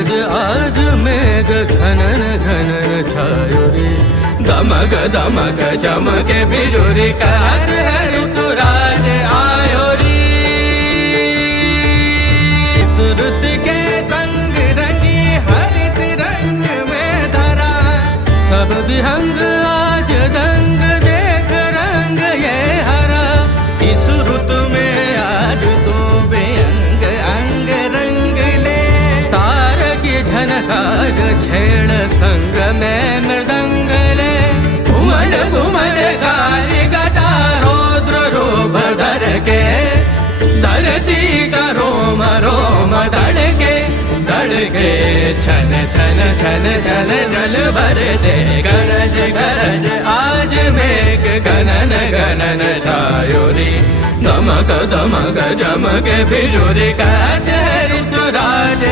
गरज आज मेघ घनन घनन छायो रे। दमक दमक चमके बिजुरी कहर ऋतुराज आयो रे। सुरत के संग रंगी हरित रंग में धरा, सब विहंग आज दंग देख रंग ये हरा। इस रुत में आज तो बेअंग अंग रंग ले, तार की झनकार छेड़ संग में मृदंग ले। घुमड़ घुमड़ कारी घटा रौद्र रूप धर के, धरती का रोम रोम धड़के धड़के। छन छन छन छन जल भर दे गरज गरज आज मेघ गनन गनन छायो रे। दमक दमक चमके बिजुरी कहत ऋतुराज